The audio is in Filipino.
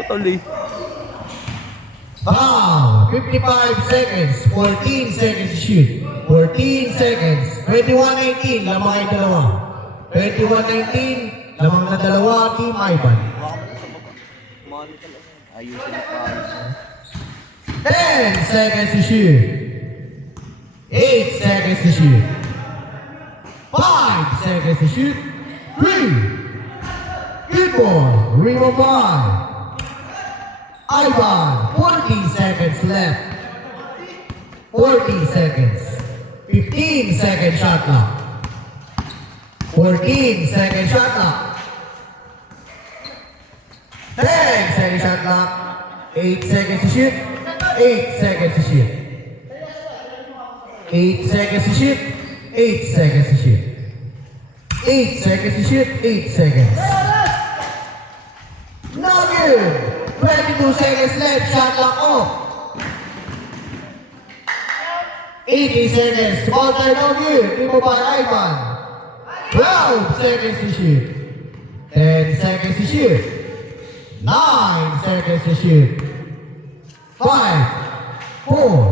Putol eh. Foul. 55 seconds. 14 seconds to shoot. 14 seconds. 21-19. Lamang ay dalawa. 21-19. Lamang na dalawa. Team Ivan. Ayusin na pa. 10 seconds to shoot. 8 seconds to shoot. 5 seconds to shoot. 3. Good ball. Rebound by Ivan. 40 seconds left. 40 seconds. 15 second shot clock. 14 second shot clock. 10 second shot clock. 8 seconds to shoot. 8 seconds to shoot. 8 seconds to shoot. 8 seconds to shoot. 8 seconds to shoot. 8 seconds. Not good. 22 seconds left. Shot clock off. 80 seconds. Ball time no good. Rebound by Ivan. 12 seconds to shoot. 10 seconds to shoot. 9 seconds to shoot. 5, 4,